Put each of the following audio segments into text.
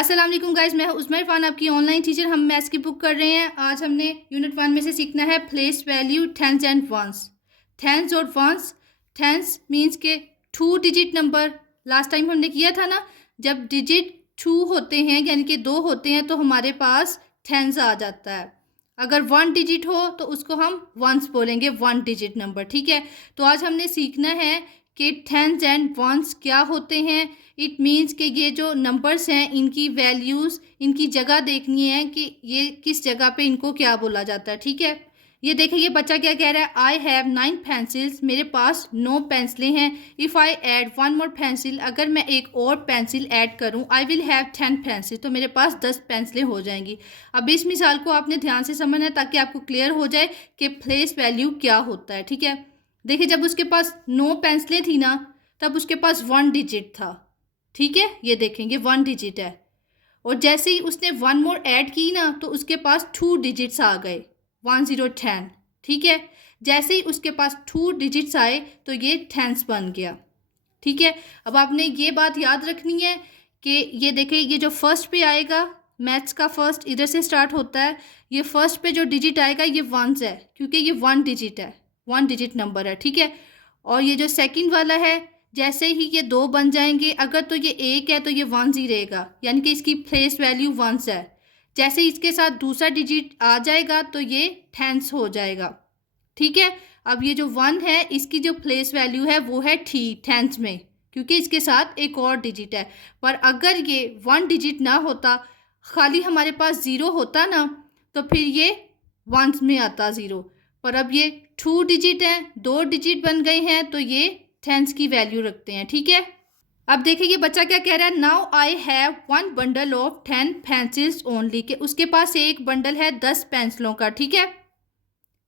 अस्सलाम वालेकुम गाइस, मैं उस्मा इरफान आपकी ऑनलाइन टीचर। हम मैथ्स की बुक कर रहे हैं। आज हमने यूनिट 1 में से सीखना है place value tens and ones. Tens और वंस, टेंस मींस के 2 डिजिट नंबर। लास्ट टाइम हमने किया था ना, जब डिजिट 2 होते हैं यानी कि 2 होते हैं तो हमारे पास टेंस आ जाता है। अगर 1 डिजिट हो तो उसको हम वंस बोलेंगे, 1 डिजिट नंबर। ठीक है, तो आज हमने सीखना है कि टेंस एंड वंस क्या होते हैं। इट मीन्स कि ये जो नंबर्स हैं इनकी वैल्यूज़, इनकी जगह देखनी है कि ये किस जगह पे इनको क्या बोला जाता है। ठीक है, ये देखिए ये बच्चा क्या कह रहा है, आई हैव 9 पेंसिल्स, मेरे पास 9 पेंसिलें हैं। If I add 1 more pencil, अगर मैं एक और पेंसिल ऐड करूं, आई विल हैव 10 पेंसिल, तो मेरे पास 10 पेंसिलें हो जाएंगी। अब इस मिसाल को आपने ध्यान से समझना है ताकि आपको क्लियर हो जाए कि प्लेस वैल्यू क्या होता है। ठीक है, देखिए जब उसके पास 9 पेंसिलें थी ना, तब उसके पास 1 डिजिट था। ठीक है, ये देखेंगे 1 डिजिट है। और जैसे ही उसने 1 मोर ऐड की ना, तो उसके पास 2 डिजिट्स आ गए, 1 0 10। ठीक है, जैसे ही उसके पास 2 डिजिट्स आए तो ये टेंस बन गया। ठीक है, अब आपने ये बात याद रखनी है कि ये देखें, ये जो फर्स्ट पे आएगा, मैथ्स का फर्स्ट इधर से स्टार्ट होता है। ये फर्स्ट पे जो डिजिट आएगा ये वंस है, क्योंकि ये 1 डिजिट है, 1 डिजिट नंबर है। ठीक है, और ये जो सेकंड वाला है, जैसे ही ये 2 बन जाएंगे, अगर तो ये 1 है तो ये 1 ही रहेगा, यानी कि इसकी प्लेस वैल्यू वंस है। जैसे इसके साथ दूसरा डिजिट आ जाएगा तो ये टेंस हो जाएगा। ठीक है, अब ये जो 1 है इसकी जो प्लेस वैल्यू है वो है टेंस में, क्योंकि इसके साथ एक और डिजिट है। पर अगर ये 1 डिजिट ना होता, खाली हमारे पास 0 होता ना, तो फिर ये वंस में आता 0। पर अब ये 2 डिजिट हैं, 2 डिजिट बन गए हैं, तो ये टेंस की वैल्यू रखते हैं। ठीक है, अब देखिए ये बच्चा क्या कह रहा है, now I have 1 bundle of 10 pencils only, के उसके पास एक बंडल है 10 पेंसिलों का। ठीक है,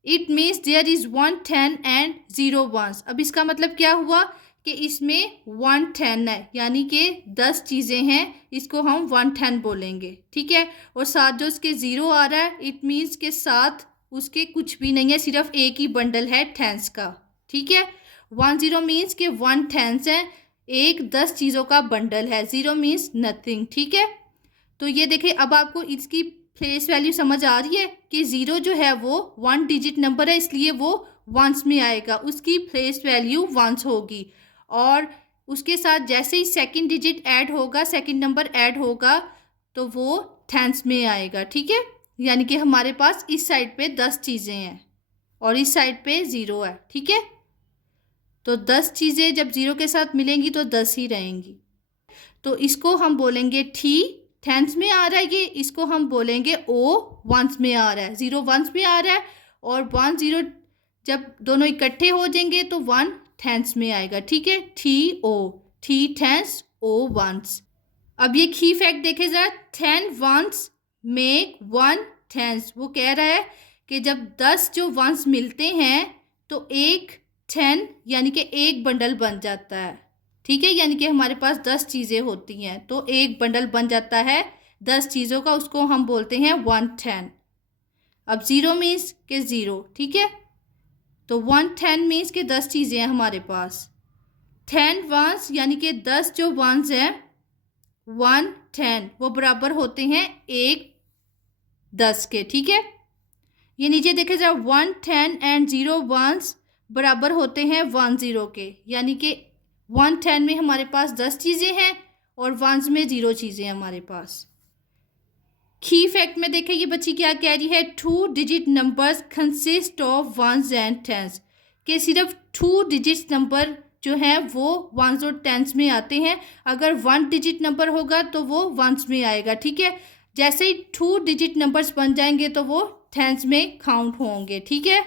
it means there is 1 10 and 0 ones. अब इसका मतलब क्या हुआ कि इसमें 1 10 है, यानी कि 10 चीज़ें हैं, इसको हम 1 10 बोलेंगे। ठीक है, और साथ जो इसके 0 आ रहा है, इट मीन्स के साथ उसके कुछ भी नहीं है, सिर्फ एक ही बंडल है टेंस का। ठीक है, 1 0 मीन्स के 1 टेंस है, एक 10 चीज़ों का बंडल है, 0 मीन्स नथिंग। ठीक है, तो ये देखिए अब आपको इसकी प्लेस वैल्यू समझ आ रही है कि 0 जो है वो 1 डिजिट नंबर है, इसलिए वो वंस में आएगा, उसकी प्लेस वैल्यू वंस होगी। और उसके साथ जैसे ही सेकंड डिजिट ऐड होगा, सेकंड नंबर ऐड होगा, तो वो टेंस में आएगा। ठीक है, यानी कि हमारे पास इस साइड पे 10 चीज़ें हैं और इस साइड पे 0 है। ठीक है, तो 10 चीज़ें जब 0 के साथ मिलेंगी तो 10 ही रहेंगी, तो इसको हम बोलेंगे टेंस में आ रहा है ये, इसको हम बोलेंगे ओ वंस में आ रहा है। 0 वंस में आ रहा है और 1 0 जब दोनों इकट्ठे हो जाएंगे तो 1 टेंस में आएगा। ठीक है, टी टेंस ओ वंस। अब ये की फैक्ट देखे जरा, 10 वंस मेक 1 टेंस। वो कह रहा है कि जब 10 जो वंस मिलते हैं तो एक 10 यानी कि एक बंडल बन जाता है। ठीक है, यानी कि हमारे पास 10 चीज़ें होती हैं तो एक बंडल बन जाता है 10 चीज़ों का, उसको हम बोलते हैं 1 10। अब 0 मीन्स के 0। ठीक है, तो 1 10 मीन्स के 10 चीज़ें हैं हमारे पास। 10 वंस यानी कि 10 जो वंस हैं 1 10 वो बराबर होते हैं एक 10 के। ठीक है, ये नीचे देखे जरा, 1 10 एंड 0 वंस बराबर होते हैं 1 0 के, यानी कि 1 10 में हमारे पास 10 चीज़ें हैं और वंस में 0 चीज़ें हैं हमारे पास। की फैक्ट में देखें ये बच्ची क्या कह रही है, 2 digit numbers consist of ones and tens, के सिर्फ 2 डिजिट नंबर जो हैं वो वंस और टेंस में आते हैं। अगर 1 डिजिट नंबर होगा तो वो वंस में आएगा। ठीक है, जैसे ही 2 डिजिट नंबर्स बन जाएंगे तो वो टेंस में काउंट होंगे। ठीक है,